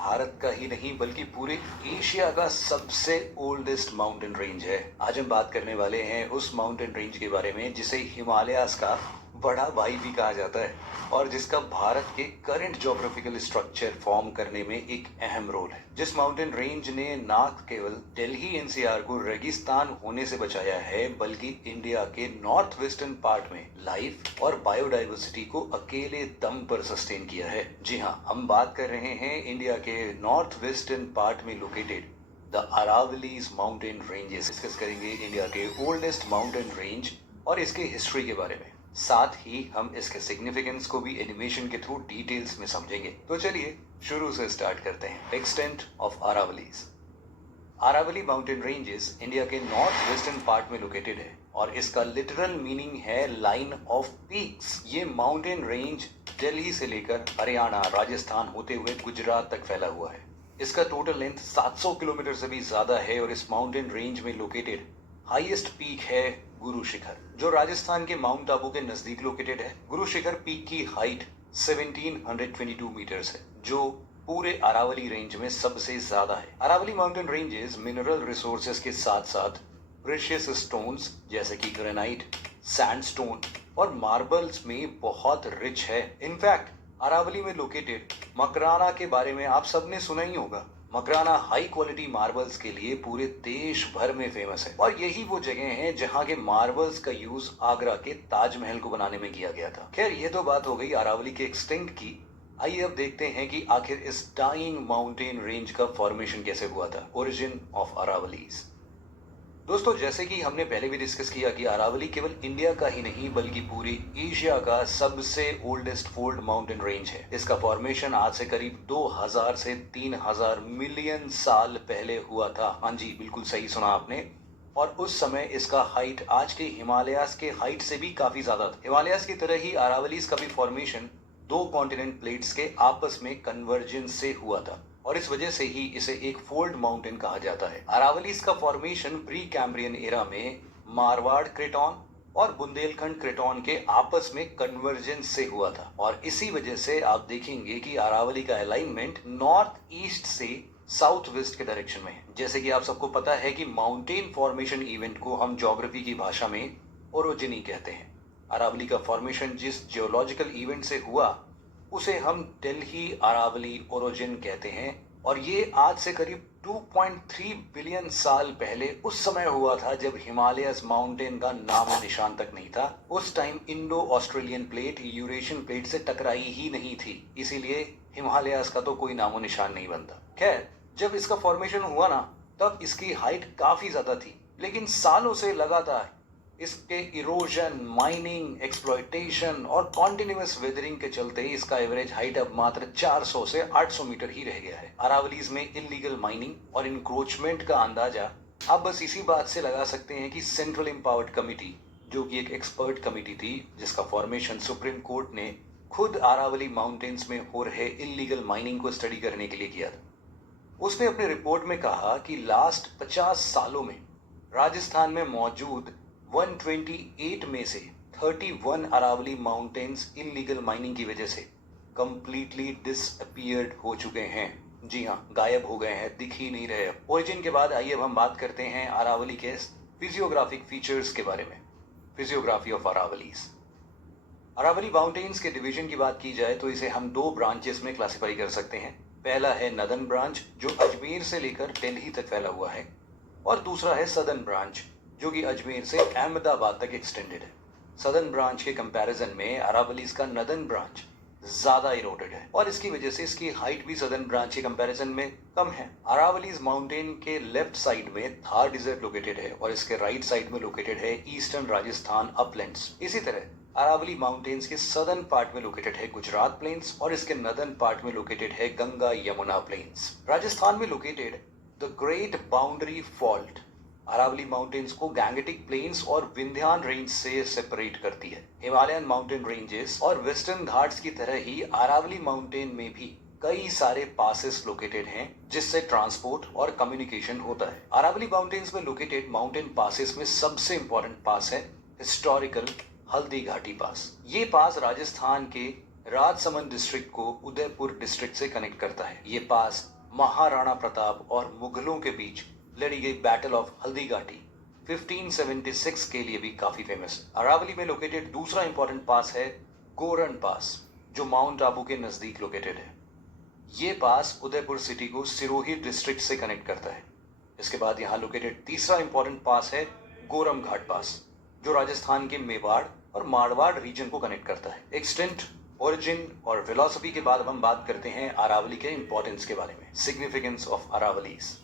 भारत का ही नहीं बल्कि पूरे एशिया का सबसे ओल्डेस्ट माउंटेन रेंज है। आज हम बात करने वाले हैं उस माउंटेन रेंज के बारे में जिसे हिमालयास का बड़ा भाई भी कहा जाता है और जिसका भारत के करंट ज्योग्राफिकल स्ट्रक्चर फॉर्म करने में एक अहम रोल है। जिस माउंटेन रेंज ने न केवल दिल्ली एनसीआर को रेगिस्तान होने से बचाया है बल्कि इंडिया के नॉर्थ वेस्टर्न पार्ट में लाइफ और बायोडाइवर्सिटी को अकेले दम पर सस्टेन किया है। जी हाँ, हम बात कर रहे हैं इंडिया के नॉर्थ वेस्टर्न पार्ट में located the Aravallis mountain ranges. Discuss करेंगे इंडिया के ओल्डेस्ट माउंटेन रेंज और इसके हिस्ट्री के बारे में। साथ ही हम इसके सिग्निफिकेंस को भी एनिमेशन के थ्रू डिटेल्स में समझेंगे। तो चलिए शुरू से स्टार्ट करते हैं। Extent of Aravallis. Aravalli mountain ranges India के नॉर्थ वेस्टर्न पार्ट में लोकेटेड है और इसका लिटरल मीनिंग है लाइन ऑफ पीक्स। ये माउंटेन रेंज दिल्ली से लेकर हरियाणा, राजस्थान होते हुए गुजरात तक फैला हुआ है। इसका टोटल लेंथ 700 किलोमीटर से भी ज्यादा है और इस माउंटेन रेंज में लोकेटेड हाईएस्ट पीक है गुरु शिखर, जो राजस्थान के माउंट आबू के नजदीक लोकेटेड है। गुरु शिखर पीक की हाइट 1722 मीटर्स है, जो पूरे अरावली रेंज में सबसे ज्यादा है। Aravalli mountain ranges mineral resources के साथ साथ प्रेशियस स्टोन्स जैसे कि ग्रेनाइट, सैंडस्टोन और मार्बल्स में बहुत रिच है। इनफैक्ट अरावली में लोकेटेड मकराना के बारे में आप सबने सुना ही होगा। मकराना हाई क्वालिटी मार्बल्स के लिए पूरे देश भर में फेमस है और यही वो जगह है जहां के मार्बल्स का यूज आगरा के ताजमहल को बनाने में किया गया था। खैर, ये तो बात हो गई अरावली के एक्सटेंट की। आइए अब देखते हैं कि आखिर इस डाइंग माउंटेन रेंज का फॉर्मेशन कैसे हुआ था। Origin of Aravallis. दोस्तों, जैसे कि हमने पहले भी डिस्कस किया कि अरावली केवल इंडिया का ही नहीं बल्कि पूरी एशिया का सबसे ओल्डेस्ट फोल्ड माउंटेन रेंज है। इसका फॉर्मेशन आज से करीब 2000 से 3000 मिलियन साल पहले हुआ था। हाँ जी, बिल्कुल सही सुना आपने। और उस समय इसका हाइट आज के हिमालयास के हाइट से भी काफी ज्यादा था। हिमालयास की तरह ही अरावलीज का भी फॉर्मेशन दो कॉन्टिनेंट प्लेट्स के आपस में कन्वर्जेंस से हुआ था और इस वजह से ही इसे एक फोल्ड माउंटेन कहा जाता है। अरावलीज का फॉर्मेशन प्री कैम्ब्रियन एरा में मारवाड़ क्रेटॉन और बुंदेलखंड क्रेटॉन के आपस में कन्वर्जेंस से हुआ था और इसी वजह से आप देखेंगे कि अरावली का अलाइनमेंट नॉर्थ ईस्ट से साउथ वेस्ट के डायरेक्शन में है। जैसे कि आप सबको पता है कि माउंटेन फॉर्मेशन इवेंट को हम ज्योग्राफी की भाषा में ओरोजिनी कहते हैं। अरावली का फॉर्मेशन जिस जियोलॉजिकल इवेंट से हुआ उसे हम दिल्ली अरावली ओरोजिन कहते हैं और ये आज से करीब 2.3 बिलियन साल पहले उस समय हुआ था जब हिमालयस माउंटेन का नामो निशान तक नहीं था। उस time Indo Australian plate Eurasian plate से टकराई ही नहीं थी, इसीलिए हिमालयस का तो कोई नामो निशान नहीं बनता। खैर, जब इसका फॉर्मेशन हुआ ना तब इसकी हाइट काफी ज्यादा थी, लेकिन सालों से लगातार इसके इरोजन, माइनिंग, एक्सप्लॉयटेशन और कॉन्टिन्यूअस वेदरिंग के चलते इसका एवरेज हाइट अब मात्र 400 से 800 मीटर ही रह गया है। अरावलीज में इलीगल माइनिंग और इंक्रोचमेंट का अंदाजा आप बस इसी बात से लगा सकते हैं कि सेंट्रल एम्पावर्ड कमिटी, जो कि एक एक्सपर्ट कमिटी थी जिसका फॉर्मेशन सुप्रीम कोर्ट ने खुद अरावली माउंटेन्स में हो रहे इलीगल माइनिंग को स्टडी करने के लिए किया था, उसने अपने रिपोर्ट में कहा कि लास्ट 50 सालों में राजस्थान में मौजूद 128 में से 31 अरावली माउंटेन्स इलीगल माइनिंग की वजह से कंप्लीटली डिसअपीयर्ड हो चुके हैं। जी हाँ, गायब हो गए हैं, दिख ही नहीं रहे। ओरिजिन के बाद आइए अब हम बात करते हैं अरावली के फिजियोग्राफिक फीचर्स के बारे में। Physiography of Aravallis. Aravalli mountains के डिवीजन की बात की जाए तो इसे हम दो ब्रांचेस में क्लासिफाई कर सकते हैं। पहला है नदन ब्रांच, जो अजमेर से लेकर दिल्ली तक फैला हुआ है, और दूसरा है सदर्न ब्रांच, जो कि अजमेर से अहमदाबाद तक एक्सटेंडेड है। सदर्न ब्रांच के कंपैरिजन में अरावलीज का नदन ब्रांच ज्यादा इरोडेड है और इसकी वजह से इसकी हाइट भी सदर्न ब्रांच के कंपैरिजन में कम है। अरावलीज माउंटेन के लेफ्ट साइड में थार डिजर्ट लोकेटेड है और इसके राइट साइड में लोकेटेड है ईस्टर्न राजस्थान अपलैंड्स। इसी तरह अरावली माउंटेन्स के सदर्न पार्ट में लोकेटेड है गुजरात प्लेन्स और इसके नदर्न पार्ट में लोकेटेड है गंगा यमुना प्लेन्स। राजस्थान में located the great boundary fault Aravalli mountains को गैंगेटिक प्लेन्स और विंध्यान रेंज से सेपरेट करती है। हिमालयन माउंटेन रेंजेस और वेस्टर्न घाट्स की तरह ही अरावली माउंटेन में भी कई सारे पासेस लोकेटेड हैं जिससे ट्रांसपोर्ट और कम्युनिकेशन होता है। अरावली माउंटेन्स में लोकेटेड माउंटेन पासेस में सबसे इंपॉर्टेंट पास है हिस्टोरिकल हल्दी घाटी पास। ये पास राजस्थान के राजसमंद डिस्ट्रिक्ट को उदयपुर डिस्ट्रिक्ट से कनेक्ट करता है। ये पास महाराणा प्रताप और मुगलों के बीच लड़ी गई बैटल ऑफ हल्दीघाटी 1576 के लिए भी काफी फेमस है। अरावली में लोकेटेड दूसरा इंपॉर्टेंट पास है गोरन पास, जो माउंट आबू के नजदीक लोकेटेड है। ये पास उदयपुर सिटी को सिरोही डिस्ट्रिक्ट से कनेक्ट करता है। इसके बाद यहाँ लोकेटेड तीसरा इंपॉर्टेंट पास है गोरम घाट पास, जो राजस्थान के मेवाड़ और मारवाड़ रीजन को कनेक्ट करता है। एक्सटेंट, ओरिजिन और फिलॉसफी के बाद हम बात करते हैं अरावली के इंपॉर्टेंस के बारे में, सिग्निफिकेंस ऑफ अरावलीज।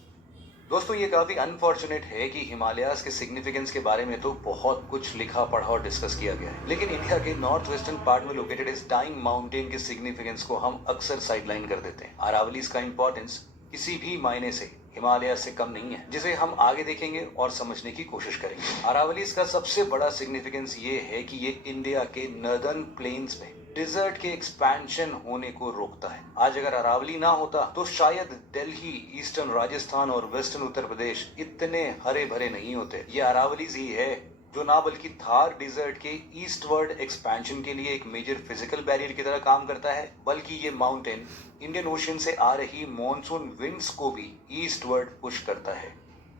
दोस्तों, ये काफी अनफॉर्चुनेट है कि हिमालयाज के सिग्निफिकेंस के बारे में तो बहुत कुछ लिखा पढ़ा और डिस्कस किया गया है, लेकिन इंडिया के नॉर्थ वेस्टर्न पार्ट में लोकेटेड इस डाइंग माउंटेन के सिग्निफिकेंस को हम अक्सर साइडलाइन कर देते हैं। अरावलीज का इंपॉर्टेंस किसी भी मायने से हिमालय से कम नहीं है, जिसे हम आगे देखेंगे और समझने की कोशिश करेंगे। अरावलीज का सबसे बड़ा सिग्निफिकेंस ये है कि ये इंडिया के नॉर्दर्न प्लेन्स में डिजर्ट के एक्सपेंशन होने को रोकता है। आज अगर अरावली ना होता तो शायद दिल्ली, ईस्टर्न राजस्थान और वेस्टर्न उत्तर प्रदेश इतने हरे भरे नहीं होते। ये अरावलीज ही है जो ना बल्कि थार डिजर्ट के ईस्टवर्ड एक्सपेंशन के लिए एक मेजर फिजिकल बैरियर की तरह काम करता है, बल्कि ये माउंटेन इंडियन ओशन से आ रही मॉनसून विंड्स को भी ईस्टवर्ड पुश करता है,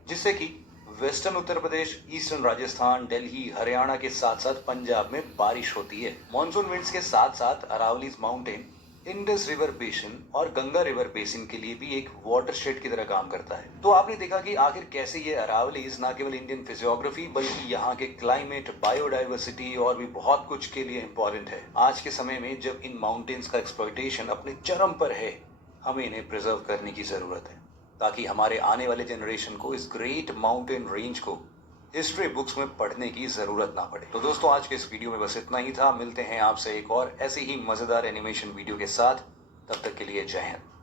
जिससे कि वेस्टर्न उत्तर प्रदेश, ईस्टर्न राजस्थान, दिल्ली, हरियाणा के साथ साथ पंजाब में बारिश होती है। मॉनसून विंड्स के साथ साथ Aravallis mountain Indus river basin और गंगा रिवर बेसिन के लिए भी एक वाटरशेड की तरह काम करता है। तो आपने देखा कि आखिर कैसे ये अरावलीज न केवल इंडियन फिजियोग्राफी बल्कि यहाँ के क्लाइमेट, बायोडाइवर्सिटी और भी बहुत कुछ के लिए इम्पोर्टेंट है। आज के समय में जब इन माउंटेन्स का एक्सप्लॉयटेशन अपने चरम पर है, हमें इन्हें प्रिजर्व करने की जरूरत है, ताकि हमारे आने वाले जनरेशन को इस ग्रेट माउंटेन रेंज को हिस्ट्री बुक्स में पढ़ने की जरूरत ना पड़े। तो दोस्तों, आज के इस वीडियो में बस इतना ही था। मिलते हैं आपसे एक और ऐसी ही मजेदार एनिमेशन वीडियो के साथ। तब तक के लिए जय हिंद।